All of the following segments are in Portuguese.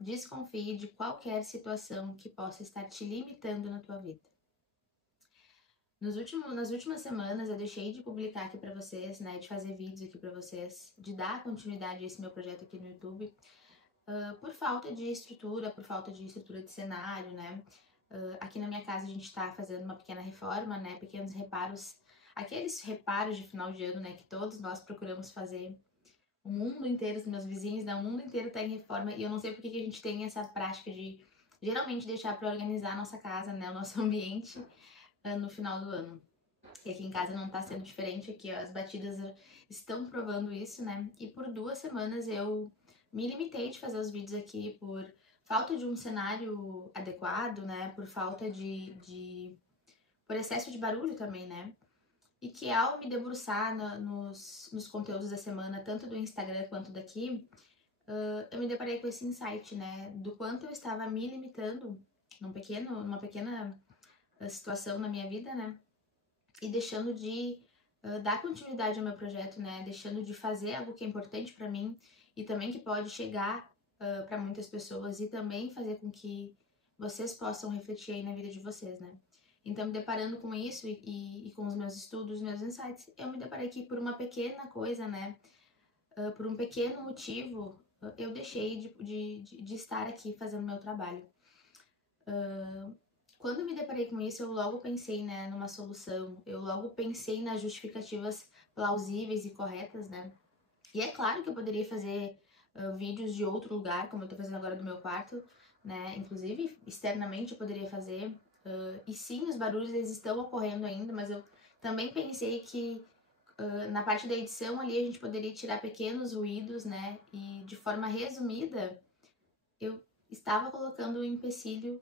desconfie de qualquer situação que possa estar te limitando na tua vida. Nas últimas semanas eu deixei de publicar aqui pra vocês, né, de fazer vídeos aqui pra vocês, de dar continuidade a esse meu projeto aqui no YouTube, por falta de estrutura, de cenário, né. Aqui na minha casa a gente tá fazendo uma pequena reforma, né, pequenos reparos, aqueles reparos de final de ano, né, que todos nós procuramos fazer. O mundo inteiro, os meus vizinhos, né, o mundo inteiro tá em reforma e eu não sei por que que a gente tem essa prática de geralmente deixar pra organizar a nossa casa, né, o nosso ambiente, no final do ano. E aqui em casa não tá sendo diferente, aqui ó, as batidas estão provando isso, né? E por 2 semanas eu me limitei de fazer os vídeos aqui por falta de um cenário adequado, né? Por falta por excesso de barulho também, né? E que ao me debruçar nos conteúdos da semana, tanto do Instagram quanto daqui, eu me deparei com esse insight, né? Do quanto eu estava me limitando numa pequena situação na minha vida, né? E deixando de dar continuidade ao meu projeto, né? Deixando de fazer algo que é importante pra mim e também que pode chegar pra muitas pessoas e também fazer com que vocês possam refletir aí na vida de vocês, né? Então, me deparando com isso e com os meus estudos, meus insights, eu me deparei que por uma pequena coisa, né? Por um pequeno motivo, eu deixei de estar aqui fazendo meu trabalho. Quando me deparei com isso, eu logo pensei, né, numa solução, eu logo pensei nas justificativas plausíveis e corretas, né? E é claro que eu poderia fazer vídeos de outro lugar, como eu tô fazendo agora do meu quarto, né? Inclusive, externamente eu poderia fazer. E sim, os barulhos eles estão ocorrendo ainda, mas eu também pensei que na parte da edição ali a gente poderia tirar pequenos ruídos, né? E de forma resumida, eu estava colocando o empecilho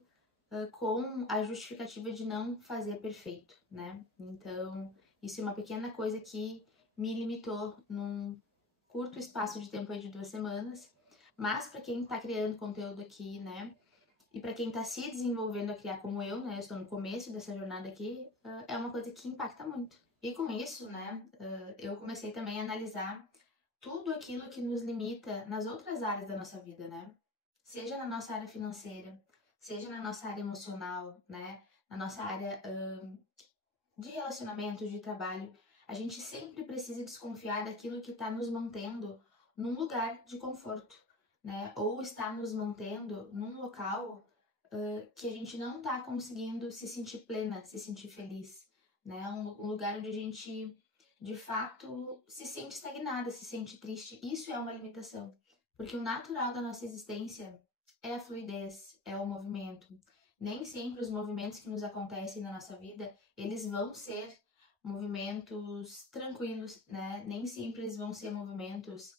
com a justificativa de não fazer perfeito, né? Então, isso é uma pequena coisa que me limitou num curto espaço de tempo aí de 2 semanas. Mas para quem tá criando conteúdo aqui, né? E para quem tá se desenvolvendo a criar como eu, né? Eu estou no começo dessa jornada aqui, é uma coisa que impacta muito. E com isso, né? Eu comecei também a analisar tudo aquilo que nos limita nas outras áreas da nossa vida, né? Seja na nossa área financeira, seja na nossa área emocional, né? Na nossa área de relacionamento, de trabalho. A gente sempre precisa desconfiar daquilo que está nos mantendo num lugar de conforto, né? Ou está nos mantendo num local que a gente não está conseguindo se sentir plena, se sentir feliz, né? Um lugar onde a gente de fato se sente estagnada, se sente triste. Isso é uma limitação, porque o natural da nossa existência é a fluidez, é o movimento. Nem sempre os movimentos que nos acontecem na nossa vida, eles vão ser movimentos tranquilos, né? Nem sempre eles vão ser movimentos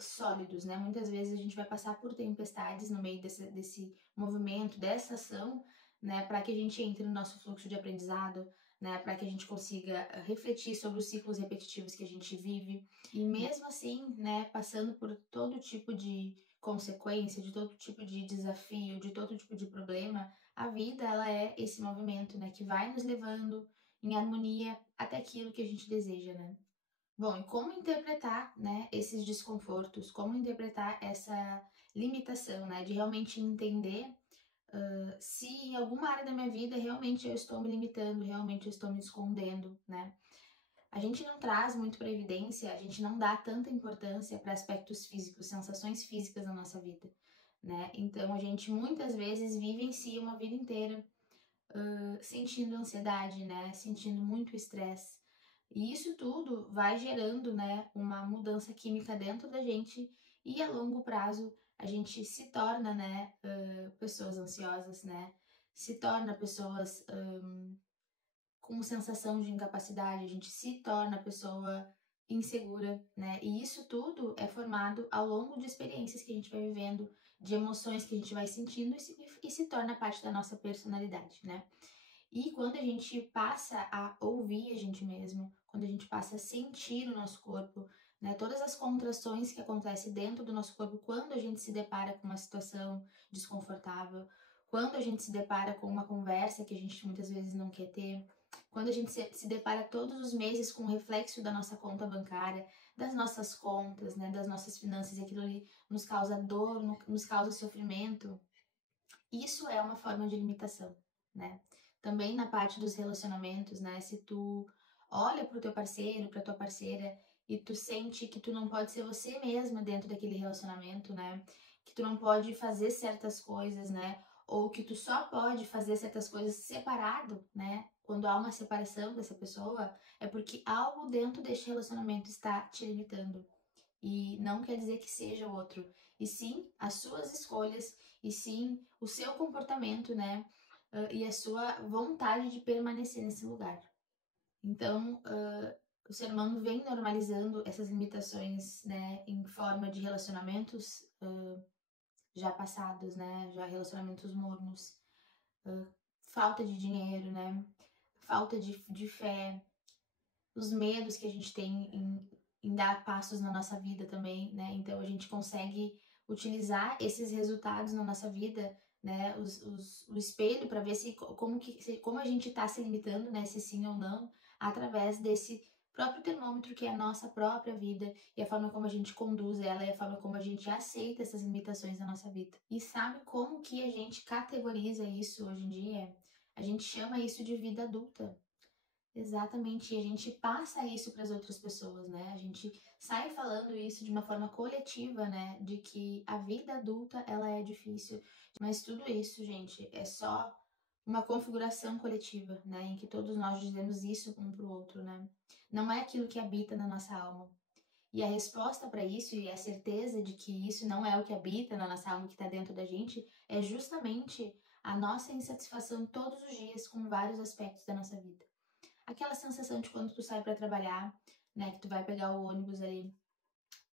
sólidos, né? Muitas vezes a gente vai passar por tempestades no meio desse movimento, dessa ação, né? Para que a gente entre no nosso fluxo de aprendizado, né? Para que a gente consiga refletir sobre os ciclos repetitivos que a gente vive. E mesmo assim, né? Passando por todo tipo de consequência, de todo tipo de desafio, de todo tipo de problema, a vida, ela é esse movimento, né? Que vai nos levando em harmonia até aquilo que a gente deseja, né? Bom, e como interpretar, né, esses desconfortos, como interpretar essa limitação, né, de realmente entender se em alguma área da minha vida realmente eu estou me limitando, realmente eu estou me escondendo, né? A gente não traz muito para evidência, a gente não dá tanta importância para aspectos físicos, sensações físicas na nossa vida, né? Então a gente muitas vezes vivencia uma vida inteira sentindo ansiedade, né? Sentindo muito estresse. E isso tudo vai gerando, né, uma mudança química dentro da gente e a longo prazo a gente se torna, né, pessoas ansiosas, né? Se torna pessoas com sensação de incapacidade, a gente se torna pessoa insegura, né? E isso tudo é formado ao longo de experiências que a gente vai vivendo, de emoções que a gente vai sentindo e se torna parte da nossa personalidade, né? E quando a gente passa a ouvir a gente mesmo, quando a gente passa a sentir o nosso corpo, né, todas as contrações que acontecem dentro do nosso corpo quando a gente se depara com uma situação desconfortável, quando a gente se depara com uma conversa que a gente muitas vezes não quer ter, quando a gente se depara todos os meses com o reflexo da nossa conta bancária, das nossas contas, né, das nossas finanças, e aquilo ali nos causa dor, nos causa sofrimento, isso é uma forma de limitação, né? Também na parte dos relacionamentos, né? Se tu olha pro teu parceiro, pra tua parceira e tu sente que tu não pode ser você mesma dentro daquele relacionamento, né? Que tu não pode fazer certas coisas, né? Ou que tu só pode fazer certas coisas separado, né? Quando há uma separação dessa pessoa, é porque algo dentro deste relacionamento está te limitando. E não quer dizer que seja o outro, e sim as suas escolhas, e sim o seu comportamento, né? E a sua vontade de permanecer nesse lugar. Então, o ser humano vem normalizando essas limitações, né, em forma de relacionamentos já passados, né, já relacionamentos mornos, falta de dinheiro, né, falta de fé, os medos que a gente tem em dar passos na nossa vida também, né? Então a gente consegue utilizar esses resultados na nossa vida, né? O espelho para ver se como a gente está se limitando, né? Se sim ou não, através desse próprio termômetro que é a nossa própria vida e a forma como a gente conduz ela e a forma como a gente aceita essas limitações na nossa vida. E sabe como que a gente categoriza isso hoje em dia? A gente chama isso de vida adulta. Exatamente, e a gente passa isso para as outras pessoas, né? A gente sai falando isso de uma forma coletiva, né? De que a vida adulta, ela é difícil. Mas tudo isso, gente, é só uma configuração coletiva, né? Em que todos nós dizemos isso um pro outro, né? Não é aquilo que habita na nossa alma. E a resposta para isso e a certeza de que isso não é o que habita na nossa alma, que está dentro da gente, é justamente a nossa insatisfação todos os dias com vários aspectos da nossa vida. Aquela sensação de quando tu sai para trabalhar, né, que tu vai pegar o ônibus ali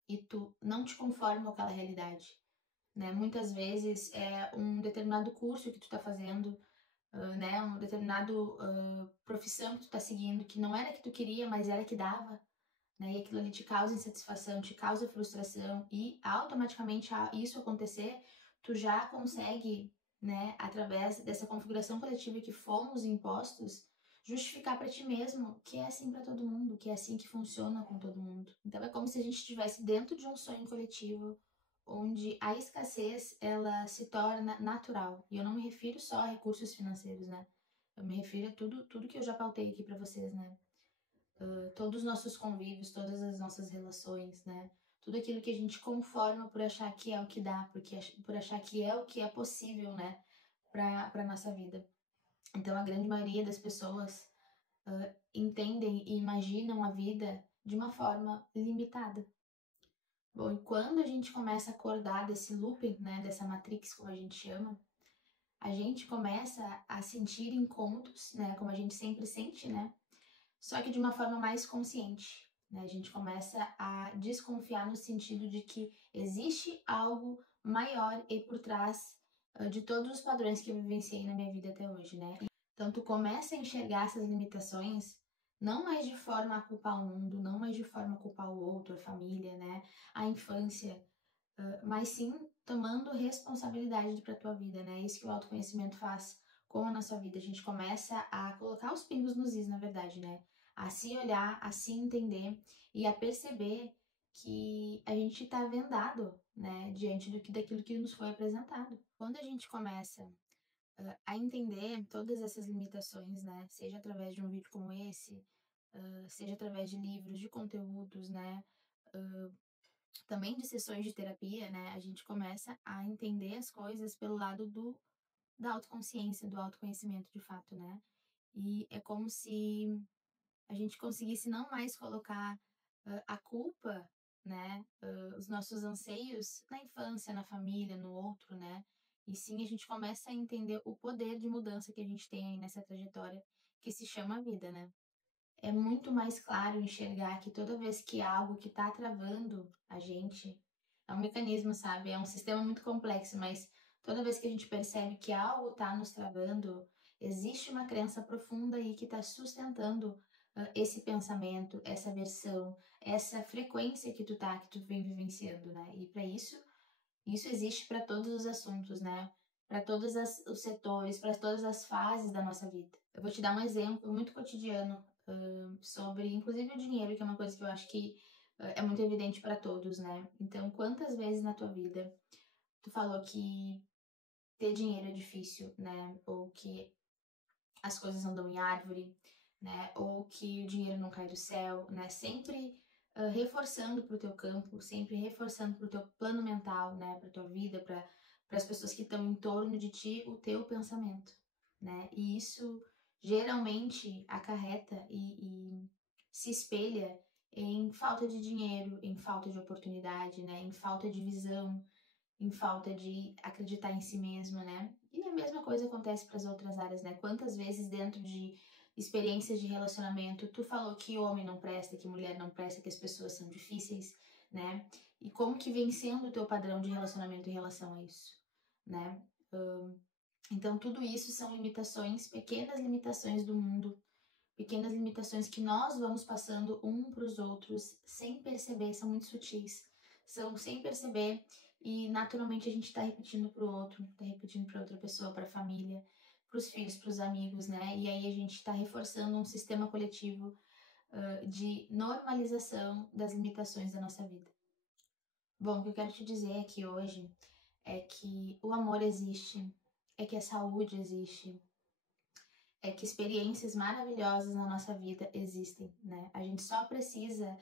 e tu não te conforma com aquela realidade, né? Muitas vezes é um determinado curso que tu tá fazendo, né, um determinado profissão que tu tá seguindo que não era que tu queria, mas era que dava, né? E aquilo ali te causa insatisfação, te causa frustração e automaticamente isso acontecer, tu já consegue, né, através dessa configuração coletiva que fomos impostos, justificar para ti mesmo que é assim para todo mundo, que é assim que funciona com todo mundo. Então é como se a gente estivesse dentro de um sonho coletivo onde a escassez ela se torna natural. E eu não me refiro só a recursos financeiros, né? Eu me refiro a tudo que eu já pautei aqui para vocês, né? Todos os nossos convívios, todas as nossas relações, né? Tudo aquilo que a gente conforma por achar que é o que dá, por achar que é o que é possível, né? Para nossa vida. Então, a grande maioria das pessoas entendem e imaginam a vida de uma forma limitada. Bom, e quando a gente começa a acordar desse looping, né? Dessa matrix, como a gente chama, a gente começa a sentir incômodos, né? Como a gente sempre sente, né? Só que de uma forma mais consciente, né? A gente começa a desconfiar no sentido de que existe algo maior e por trás de todos os padrões que eu vivenciei na minha vida até hoje, né? Então tu começa a enxergar essas limitações não mais de forma a culpar o mundo, não mais de forma a culpar o outro, a família, né? A infância, mas sim tomando responsabilidade para a tua vida, né? Isso que o autoconhecimento faz com a nossa vida. A gente começa a colocar os pingos nos is, na verdade, né? A se olhar, a se entender e a perceber que a gente está vendado, né? Diante daquilo que nos foi apresentado. Quando a gente começa a entender todas essas limitações, né? Seja através de um vídeo como esse, seja através de livros, de conteúdos, né? Também de sessões de terapia, né, a gente começa a entender as coisas pelo lado da autoconsciência, do autoconhecimento de fato, né? E é como se a gente conseguisse não mais colocar a culpa, né, os nossos anseios na infância, na família, no outro, né? E sim a gente começa a entender o poder de mudança que a gente tem aí nessa trajetória que se chama vida, né? É muito mais claro enxergar que toda vez que há algo que está travando a gente, é um mecanismo, sabe? É um sistema muito complexo, mas toda vez que a gente percebe que algo está nos travando, existe uma crença profunda aí que está sustentando esse pensamento, essa versão, essa frequência que tu vem vivenciando, né? E para isso existe para todos os assuntos, né? Para todos os setores, para todas as fases da nossa vida. Eu vou te dar um exemplo muito cotidiano sobre, inclusive, o dinheiro, que é uma coisa que eu acho que é muito evidente para todos, né? Então, quantas vezes na tua vida tu falou que ter dinheiro é difícil, né? Ou que as coisas andam em árvore, né? Ou que o dinheiro não cai do céu, né? Sempre reforçando para o teu campo, sempre reforçando para o teu plano mental, né? Para tua vida, para as pessoas que estão em torno de ti, o teu pensamento, né? E isso geralmente acarreta e se espelha em falta de dinheiro, em falta de oportunidade, né? Em falta de visão, em falta de acreditar em si mesma, né? E a mesma coisa acontece para as outras áreas, né? Quantas vezes dentro de experiências de relacionamento tu falou que homem não presta, que mulher não presta, que as pessoas são difíceis, né? E como que vem sendo o teu padrão de relacionamento em relação a isso, né? Então tudo isso são limitações, pequenas limitações do mundo, pequenas limitações que nós vamos passando um para os outros sem perceber, são muito sutis, são sem perceber e naturalmente a gente está repetindo para o outro, está repetindo para outra pessoa, para a família, para os filhos, para os amigos, né? E aí a gente está reforçando um sistema coletivo de normalização das limitações da nossa vida. Bom, o que eu quero te dizer aqui hoje é que o amor existe, é que a saúde existe, é que experiências maravilhosas na nossa vida existem, né? A gente só precisa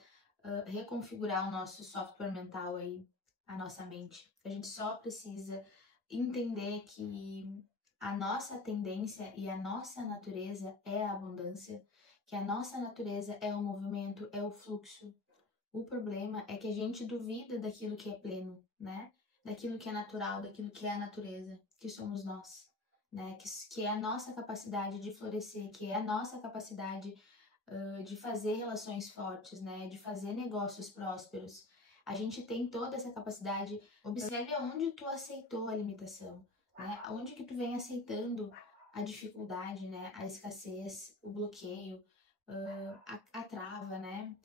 reconfigurar o nosso software mental aí, a nossa mente. A gente só precisa entender que a nossa tendência e a nossa natureza é a abundância, que a nossa natureza é o movimento, é o fluxo. O problema é que a gente duvida daquilo que é pleno, né? Daquilo que é natural, daquilo que é a natureza, que somos nós, né? Que é a nossa capacidade de florescer, que é a nossa capacidade de fazer relações fortes, né? De fazer negócios prósperos. A gente tem toda essa capacidade. Observe aonde tu aceitou a limitação, né? Aonde que tu vem aceitando a dificuldade, né? A escassez, o bloqueio, a trava, né?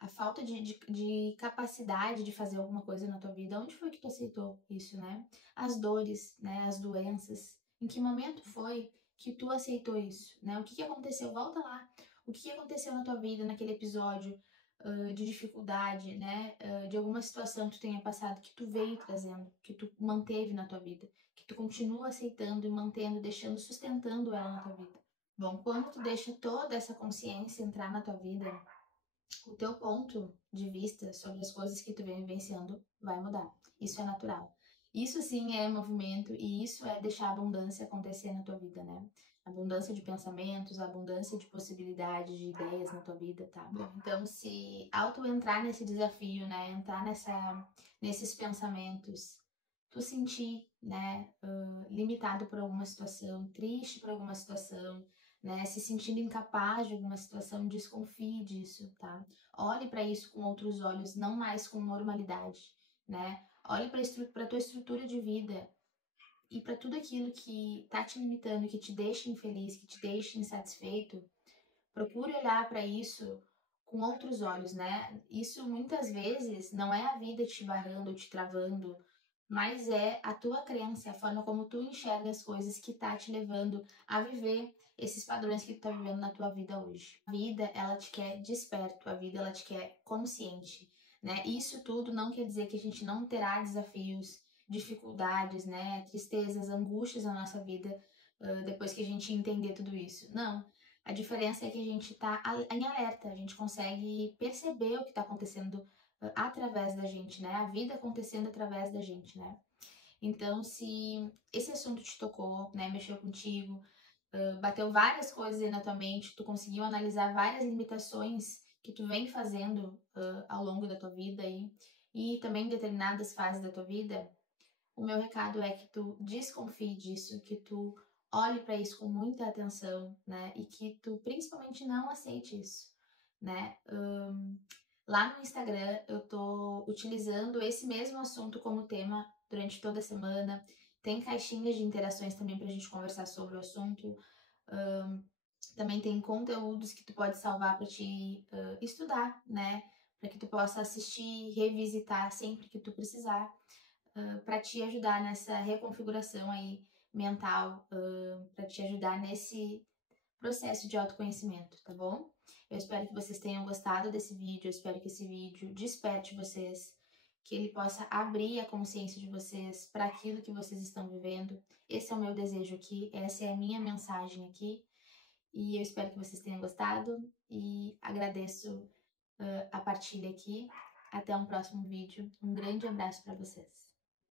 A falta de capacidade de fazer alguma coisa na tua vida, onde foi que tu aceitou isso, né? As dores, né? As doenças. Em que momento foi que tu aceitou isso, né? O que que aconteceu? Volta lá. O que que aconteceu na tua vida naquele episódio de dificuldade, né? De alguma situação que tu tenha passado, que tu veio trazendo, que tu manteve na tua vida, que tu continua aceitando e mantendo, deixando, sustentando ela na tua vida. Bom, quando tu deixa toda essa consciência entrar na tua vida, o teu ponto de vista sobre as coisas que tu vem vivenciando vai mudar. Isso é natural. Isso sim é movimento e isso é deixar a abundância acontecer na tua vida, né? Abundância de pensamentos, abundância de possibilidades, de ideias na tua vida, tá? Bom, então se auto entrar nesse desafio, né? Entrar nesses pensamentos, tu sentir, né? Limitado por alguma situação, triste por alguma situação, né? Se sentindo incapaz de alguma situação, desconfie disso, tá? Olhe para isso com outros olhos, não mais com normalidade, né? Olhe para a tua estrutura de vida e para tudo aquilo que tá te limitando, que te deixa infeliz, que te deixa insatisfeito. Procure olhar para isso com outros olhos, né? Isso muitas vezes não é a vida te barrando, te travando, mas é a tua crença, a forma como tu enxerga as coisas que tá te levando a viver esses padrões que tu tá vivendo na tua vida hoje. A vida, ela te quer desperto, a vida, ela te quer consciente, né? Isso tudo não quer dizer que a gente não terá desafios, dificuldades, né? Tristezas, angústias na nossa vida depois que a gente entender tudo isso. Não. A diferença é que a gente tá em alerta, a gente consegue perceber o que tá acontecendo através da gente, né? A vida acontecendo através da gente, né? Então, se esse assunto te tocou, né, mexeu contigo, bateu várias coisas aí na tua mente, tu conseguiu analisar várias limitações que tu vem fazendo ao longo da tua vida aí, e também em determinadas fases da tua vida, o meu recado é que tu desconfie disso, que tu olhe para isso com muita atenção, né? E que tu principalmente não aceite isso, né? Lá no Instagram eu tô utilizando esse mesmo assunto como tema durante toda a semana. Tem caixinhas de interações também pra gente conversar sobre o assunto. Também tem conteúdos que tu pode salvar para te estudar, né? Para que tu possa assistir, revisitar sempre que tu precisar, para te ajudar nessa reconfiguração aí mental, para te ajudar processo de autoconhecimento, tá bom? Eu espero que vocês tenham gostado desse vídeo, eu espero que esse vídeo desperte vocês, que ele possa abrir a consciência de vocês para aquilo que vocês estão vivendo. Esse é o meu desejo aqui, essa é a minha mensagem aqui, e eu espero que vocês tenham gostado e agradeço a partilha aqui. Até um próximo vídeo. Um grande abraço para vocês.